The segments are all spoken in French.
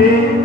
de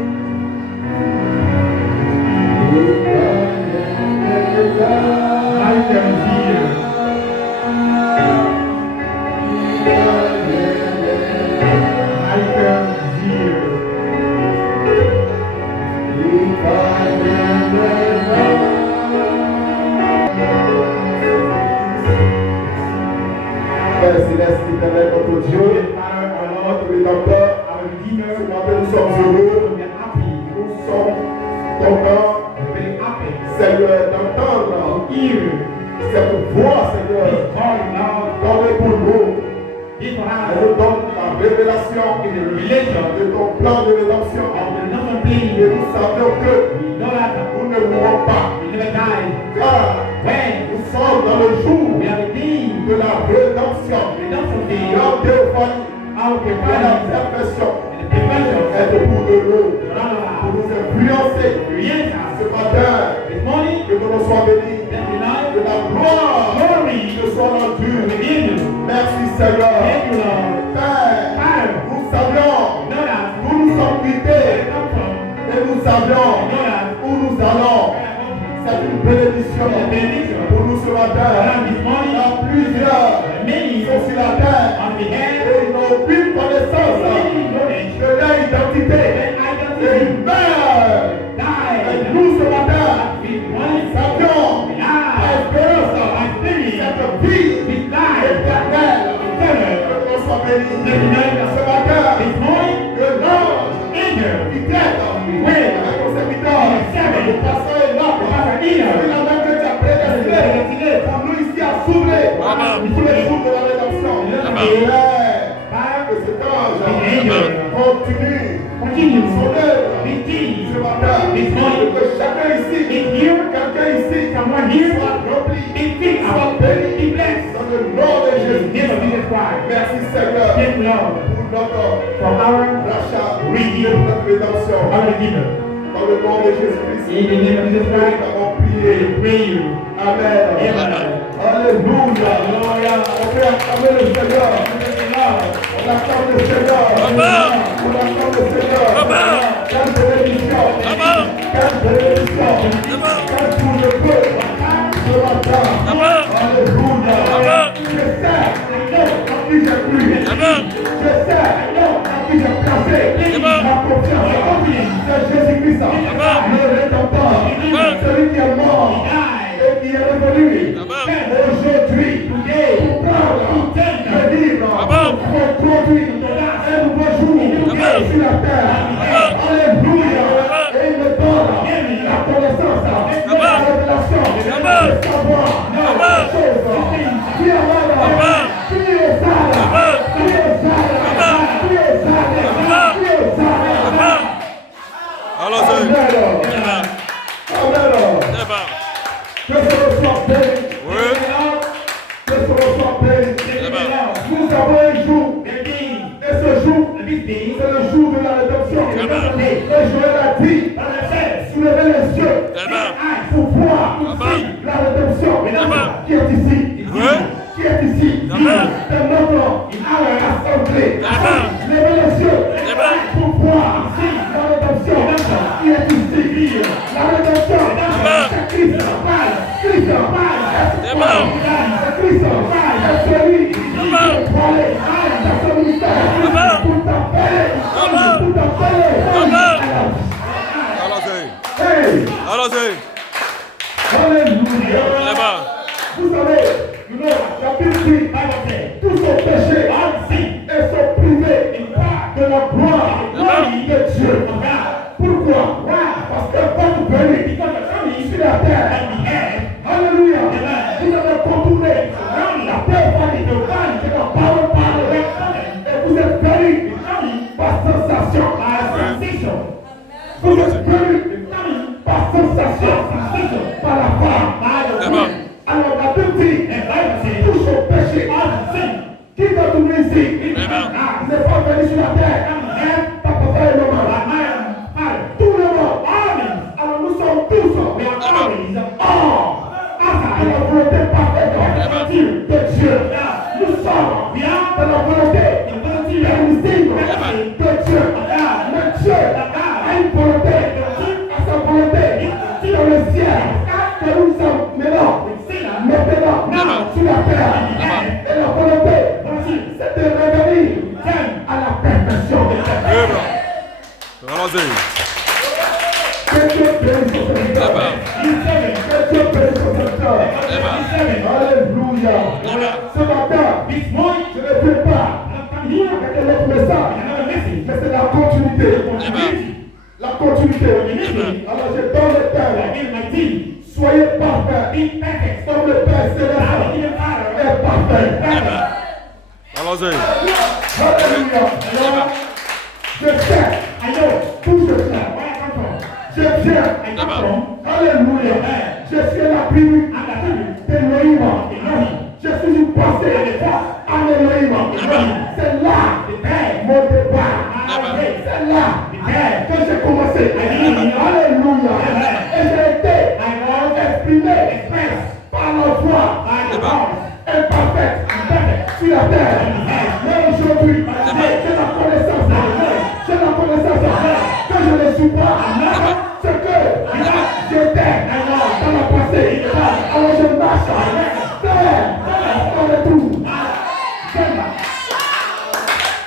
la volonté permissive de Dieu. Allons-y. Que Dieu bénisse son serviteur. Que Dieu bénisse son serviteur. Alléluia. Ce matin, je ne fais pas avec un autre message, mais c'est la continuité. La continuité. Alors je donne le Père. Soyez parfaits. Comme le Père céleste est parfait. Allons-y. Alléluia. Je sais. Tout je sais. Je viens. Alléluia. Je suis la tribu d'Élohim. Je suis une pensée en Élohim. C'est là mon départ. C'est là que j'ai commencé. Alléluia. Et j'ai été exprimé par la foi imparfaite sur la terre. Mais aujourd'hui, j'ai la connaissance. J'ai la connaissance que je ne suis pas ce que j'étais dans la passée. Alors je marche vers le retour.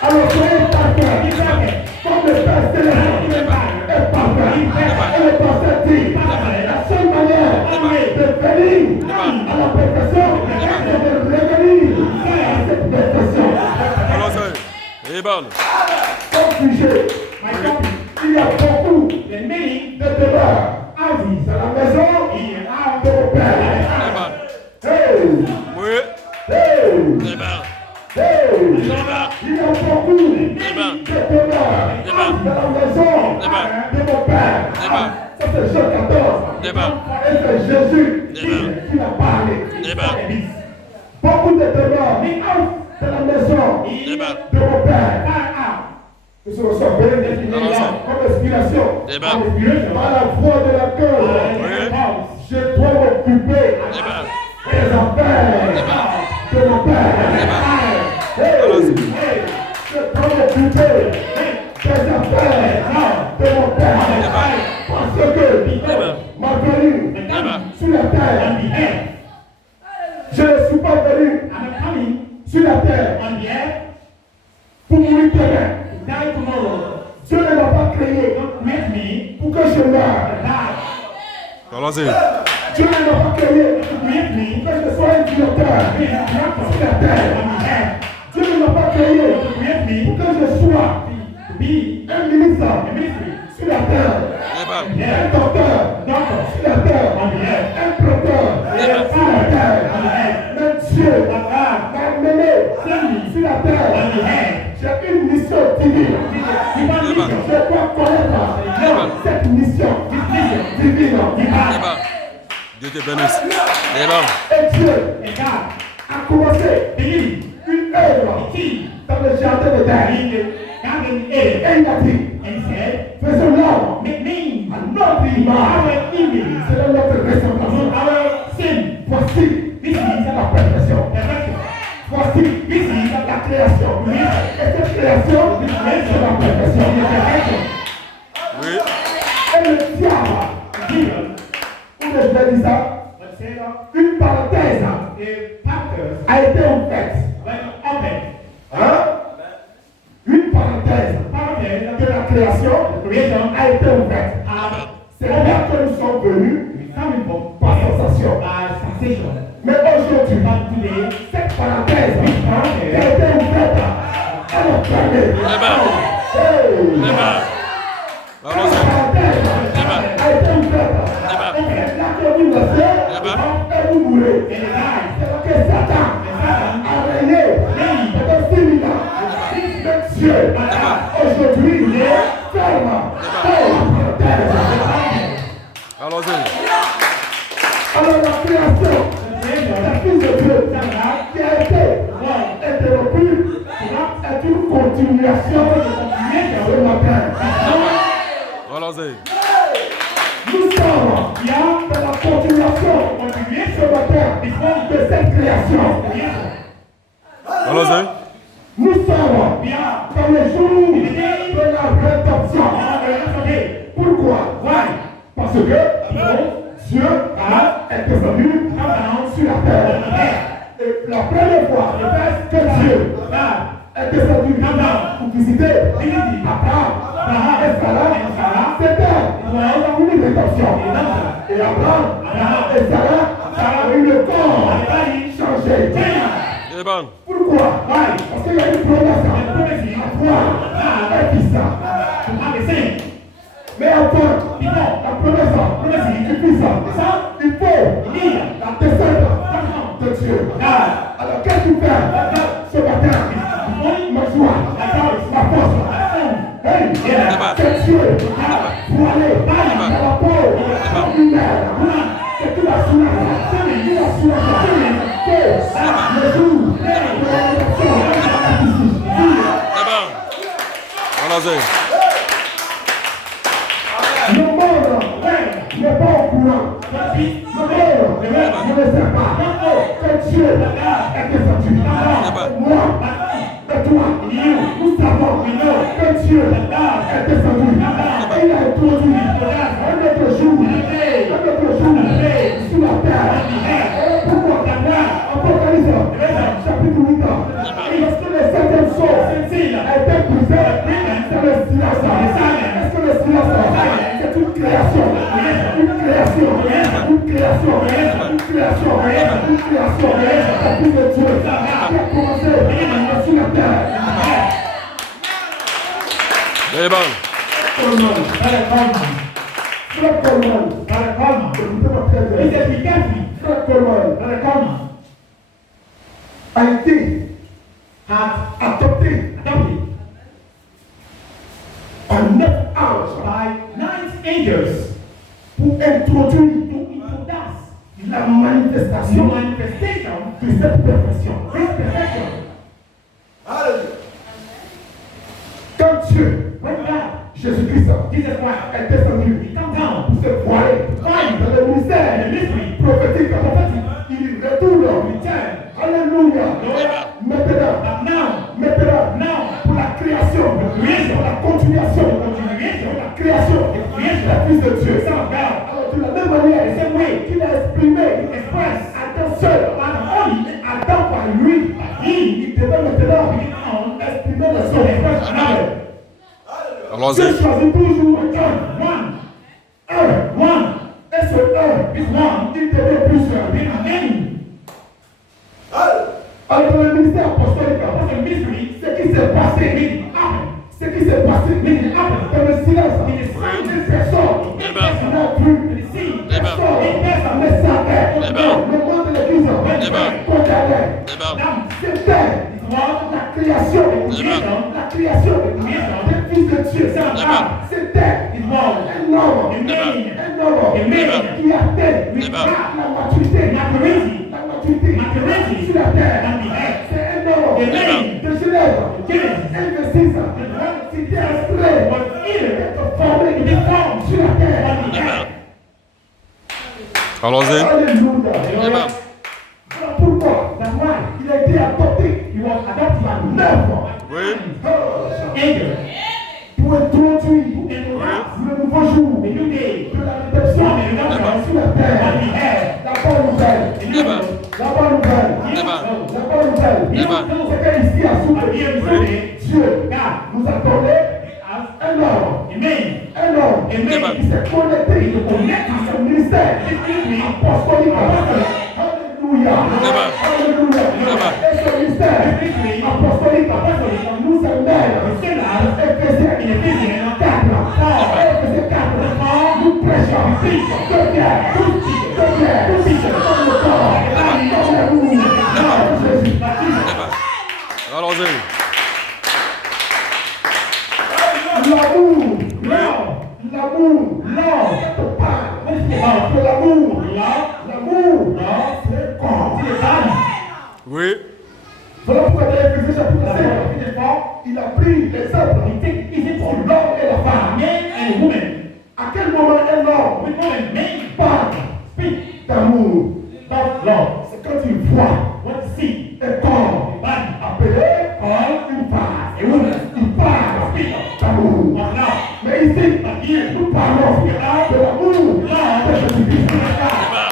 Alors soyez parfaits, comme le Père céleste est parfait. Et le prophète dit, la seule manière de venir à la perfection, c'est de revenir à cette perfection. Allons-y. Et bon. Comme sujet, il y a beaucoup de demeures à la maison de mon Père. Hey! Oui. Hey! Et bon. Hey! Il y a beaucoup de demeures dans la maison de mon Père. Ça c'est Jean 14. Et c'est Jésus qui a parlé. Beaucoup de demeures dans la maison de mon Père. Que ce soit béni comme inspiration. Par la voix de la cœur, je dois m'occuper des affaires de mon Père. Je dois m'occuper des affaires de mon Père. Parce que ma venue sur la terre, je ne suis pas venu sur la terre pour mourir demain. Dieu ne m'a pas créé pour que je meure. Allons-y. Dieu ne m'a pas créé pour que je sois un directeur sur la terre. Dieu ne m'a pas créé pour que je sois un ministre sur la terre. Un docteur sur la terre. Un prêteur sur la terre. Mais Dieu m'a mené sur la terre. J'ai une mission divine. Je dois connaître cette mission divine. Dieu te bénisse. Et bon. Et Dieu a commencé une œuvre dans le jardin de terre. Et il a dit, faisons l'homme à notre image, selon notre ressemblance. Voici la perfection. Voici la création. Et cette création, c'est la perfection. Oui. Et le diable dit, ou je vais dire ça, une parenthèse a été ouverte. Hein? Une parenthèse de la création a été ouverte. C'est là que nous sommes venus par sensation. Mais aujourd'hui, cette parenthèse qui a été ouverte, elle est fermée. Cette parenthèse a été ouverte. Là que vous naissez, et vous mourrez. C'est là que Satan a régné pendant 6 000 ans. Mais Dieu, aujourd'hui, ferme la parenthèse. Allons-y. Alors la création, la fille de Dieu qui a été interrompue est une continuation ce matin. Allons-y. Nous sommes dans la continuation ce matin de cette création. Allons-y. Nous sommes dans le jour de la rédemption. Pourquoi? Parce que Dieu est descendu sur la terre. Et la première fois que Dieu est descendu pour visiter Abraham, et Sarah, c'était une rédemption. Et Abraham et Sarah ont eu le corps changé. Pourquoi? Parce qu'il y a une promesse à toi, un fils. Mais avant, la promesse du fils, il faut la descendre de Dieu. Alors qu'est-ce que tu fais ce matin? Ma joie, ma force. Hey, c'est Dieu pour aller dans la peau humaine. C'est tout la soulage. Le jour de la rédemption. Le monde n'est pas au courant. Le monde ne le sait pas. Que Dieu est descendu. Moi et toi, nous savons que Dieu est descendu. Et il a introduit un autre jour sur la terre. Pourquoi? Apocalypse chapitre 8. Est-ce que le septième sceau a été brisé? C'est le silence. Est-ce que le silence c'est une création? Une création. Une création. Une création. Une création. La vie de Dieu qui a commencé sur la terre. Fred Coleman a été adopté par 9 anges pour introduire la manifestation de cette perfection. Quand Dieu, Jésus-Christ, est descendu pour se voiler dans le ministère prophétique, il retourne. Alléluia. Maintenant, pour la création, pour la continuation, pour la création, la fils de Dieu. Alors, de la même manière, qu'il a exprimé Adam seul, Adam par lui, il devait maintenant exprimer le son. Dieu choisit toujours un. Et ce un, il devient plusieurs. Alors dans le ministère apostolique, ce qui s'est passé dans le silence, une personne n'a vu, personne ne savait, le monde de l'église condamnait. C'était la création des fils de Dieu. C'était un homme qui atteint la maturité sur la terre. C'est un homme de Genève, investisseur, qui était extrait d'être formé sur la terre. Allons-y. Alléluia. Voilà pourquoi il a été adopté par 9 Oui. pour introduire le nouveau jour de la rédemption sur la terre. La bonne nouvelle. C'est qu'ici à Soudé, Dieu nous a donné un homme qui s'est connecté à son ministère apostolique. Alléluia. Et ce ministère apostolique nous amène Éphésiens 4. Nous prêchons de Pierre, comme le corps, comme Jésus. Allons-y. L'amour, c'est corps. Oui. Voilà pourquoi dans Éphésiens chapitre 5, il a pris l'exemple pour l'homme et la femme. À quel moment un homme parle d'amour? C'est quand il voit un corps appelé une femme. Il parle d'amour. Mais ici, nous parlons de l'amour de Jésus-Christ.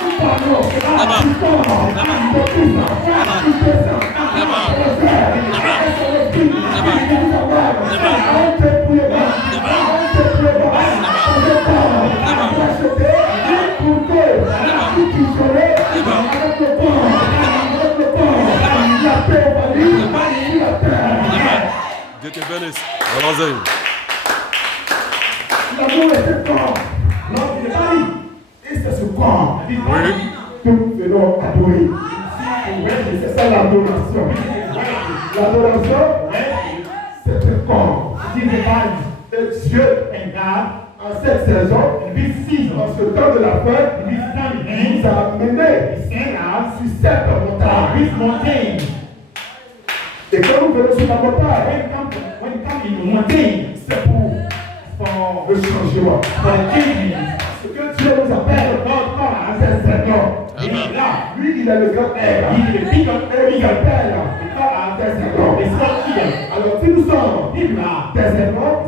Nous parlons de Christ. bénisse. Allons-y. L'amour est ce corps. L'homme n'est pas libre. Et c'est ce corps que nous venons adorer. C'est ça l'adoration. L'adoration, c'est un corps. Et Dieu en cette saison, en ce temps de la fête, nous a amenés sur cette montagne. Et quand nous venons sur la montagne, c'est pour le changement. Ce que Dieu nous appelle, c'est Seigneur. Lui, il est le grand air. Il appelle des Seigneurs. Alors, si nous sommes des Seigneurs,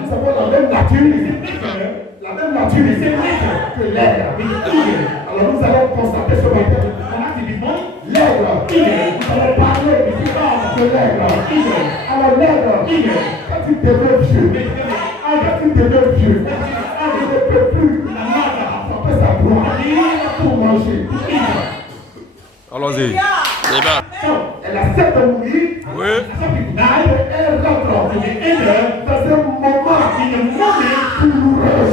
nous avons la même nature. La même nature que l'aigle. Alors, nous allons constater ce matin. L'aigle, nous allons parler de l'aigle. Alors, l'aigle, quand tu deviens vieux, il ne peut plus attraper sa proie pour manger. Allons-y. Elle accepte de mourir. Oui. Elle rentre dans un moment douloureux.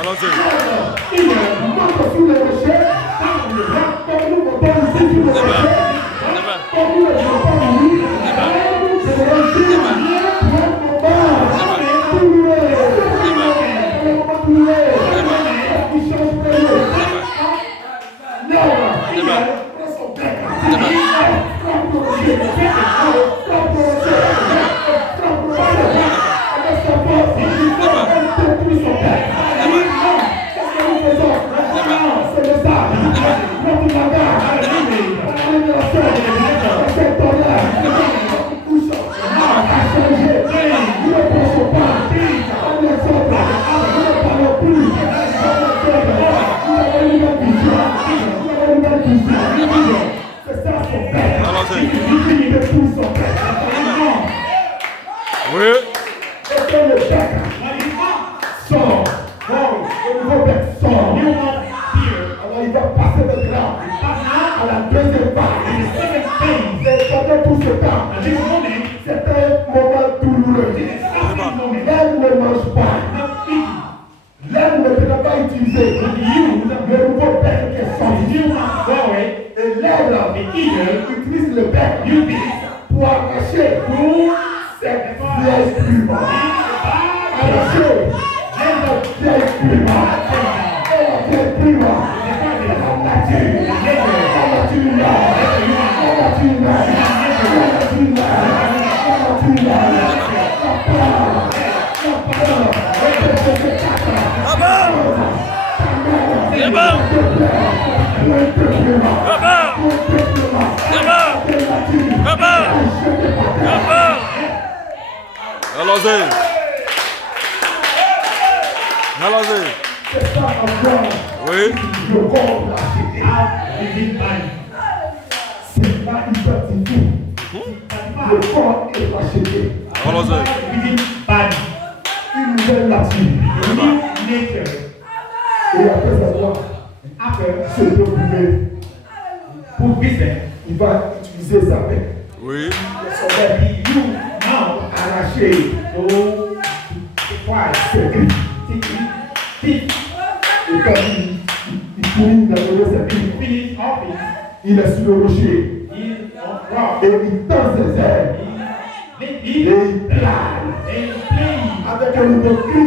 Allons-y. Il monte sur les rochers. Comme nous montons ici sur les rochers. Comme nous ne voulons pas mourir. C'est le rocher. Il change de lieu. Oui. Et que le bec sort, le nouveau bec sort. Alors il va passer de grâce à la deuxième phase. Et pendant tout ce temps, c'est un moment douloureux. L'homme ne mange pas. L'homme ne peut pas utiliser le nouveau bec qui est sorti. Et l'aigle utilise le bec pour arracher cette vieille plume. Arracher cette vieille plume. Et la vieille plume, c'est la nature. La nature là. La nature là. La nature là. La nature là. C'est bon. Allons-y. Allons-y. Oui. Le corps c'est pas identifié. Le corps est racheté. Allons-y. Une nouvelle nature. Et après ça, se dérouler. Pour vivre, il va utiliser sa main. Oui. Son main, arraché. C'est gris. Et quand il finit d'amener sa vie, il est sur le rocher. Et il tend ses ailes. Et il plane. Avec un nouveau cri.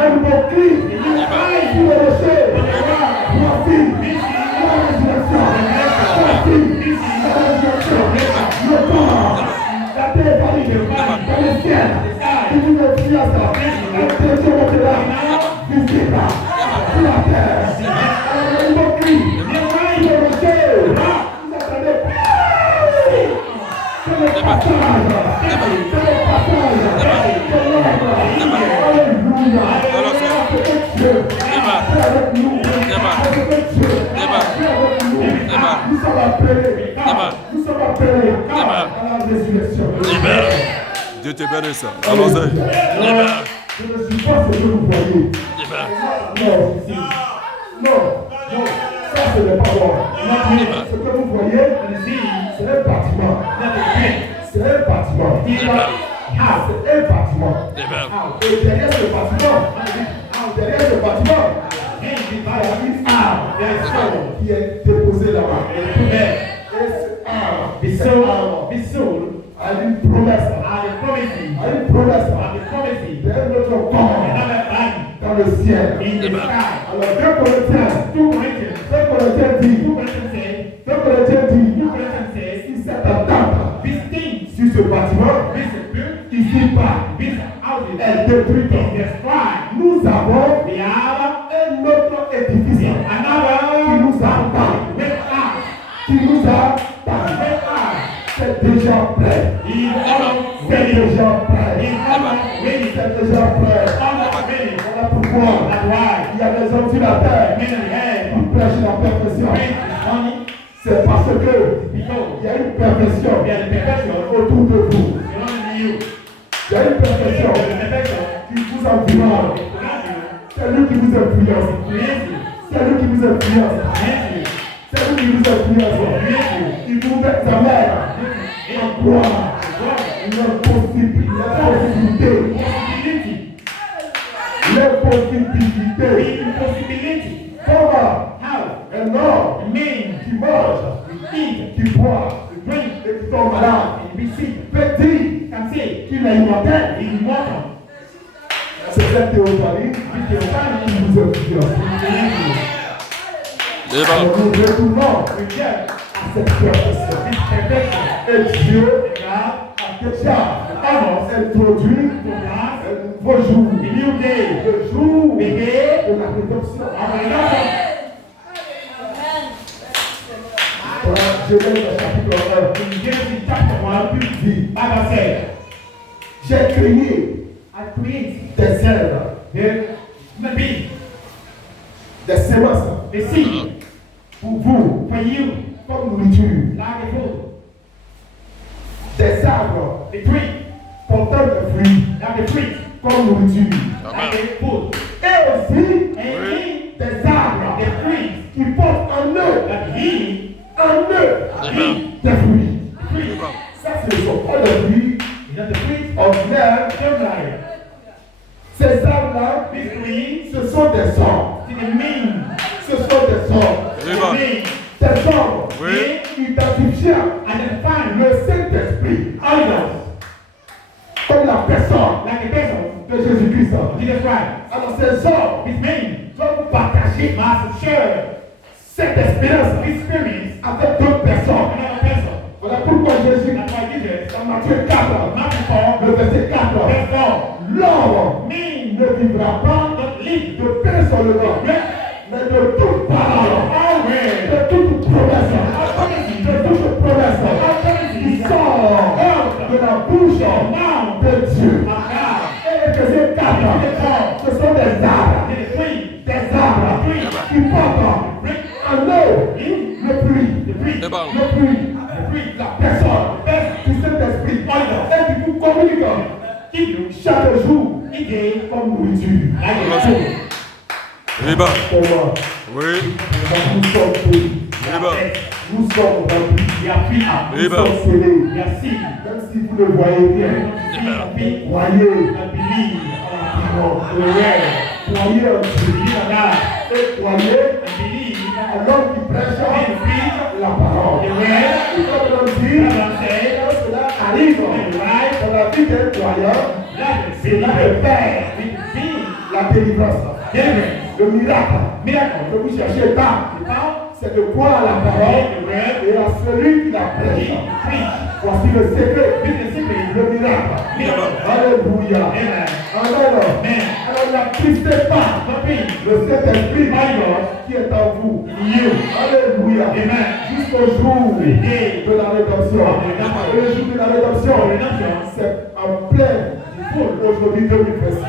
Un nouveau cri. Sur le rocher. Voici la résurrection. Voici la résurrection. Le corps. La terre valide. Dans le ciel. Il nous a dit à ça. La terre montera. Visible. Sur la terre. Un nouveau cri. Sur le rocher. Vous attendez. C'est le passage. C'est le passage. Nous sommes appelés à la résurrection. Dieu te bénisse. Allons-y. Je ne suis pas ce que vous voyez. Non, ça ce n'est pas moi. Ce que vous voyez, c'est un bâtiment. C'est C'est un bâtiment. Amen. C'est un bâtiment. Amen. Et derrière ce bâtiment, derrière ce bâtiment, il y a une arme qui est déposée là-bas. Et cette arme a une promesse. A une promesse. D'un autre corps dans le ciel. Alors 2 Corinthiens dit, si cette attaque sur ce bâtiment, ici-bas, elle détruit. Nous avons un autre édifice qui nous attend. C'est déjà prêt. C'est déjà prêt. C'est déjà prêt. Voilà pourquoi il y a des hommes sur la terre qui prêchent la perfection. C'est parce que il y a une perfection autour de vous. Il y a une perfection qui vous environne. C'est lui qui vous influence. C'est lui qui vous influence. C'est lui qui vous influence. Il vous amène à croire une possibilité. Comment un homme qui mange, qui boit, et qui tombe malade, peut dire qu'il est immortel. C'est cette théorie qui vous influence. Alors nous retournons à cette perfection. Et Dieu a déjà introduit un nouveau jour. Le jour de la rédemption. Dans Genèse chapitre 1, dit, j'ai créé des herbes, des semences pour vous, comme nourriture, des arbres, portant des fruits, comme nourriture, et aussi des arbres, qui portent en eux, des fruits. Ça, ce ne sont pas des fruits ordinaires. Ces arbres-là, ce sont des ordres. Ce sont des ordres. Des ordres identifiant le Saint-Esprit comme la personne de Jésus-Christ. Alors ces ordres doivent partager cette expérience avec d'autres personnes. Voilà pourquoi Jésus, dans Matthieu 4, le verset 4, l'homme ne vivra pas de pain seulement, mais de toute parole, de toute promesse, qui sort de la bouche de Dieu. Et Éphésiens 4, ce sont des arbres qui portent en eux le fruit, la personne du Saint-Esprit, et qui vous communique chaque jour comme nourriture. Oui. Nous sommes pris. Nous sommes remplis. Nous sommes scellés. Même si vous ne voyez rien, croyez croyez en Dieu. Et croyez à l'homme qui prêche la parole. Et comme l'on dit, quand cela arrive dans la vie d'un croyant, cela repère la délivrance. Le miracle que vous cherchez pas, c'est de croire à la parole et à celui qui la prêche. Voici le secret, le miracle. Alléluia. Alors n'attristez pas le Saint-Esprit qui est en vous. Alléluia. Jusqu'au jour de la rédemption. Et le jour de la rédemption, c'est en plein aujourd'hui 2026.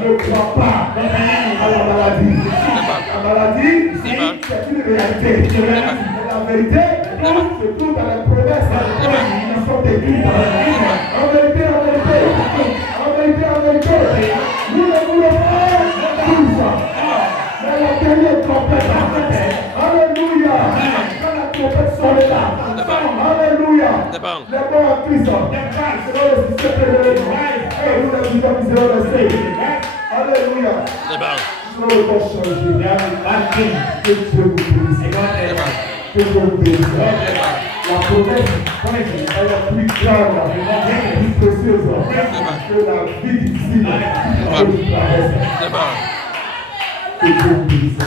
Ne crois pas à la maladie. La maladie, c'est une réalité. La vérité se trouve dans les promesses qui sont écrites. En vérité, nous ne voulons pas tous. Mais la dernière trompette, sont là. Alléluia. Départ. Les bons en Christ. C'est dans le système de l'église. Et vous êtes vivants, vous êtes restés. Alléluia. Départ. Nous devons changer. Que Dieu vous bénisse. Que Dieu vous bénisse. La promesse est la plus grande, la plus précieuse que la vie difficile que tu traverses. Départ. Que Dieu vous bénisse.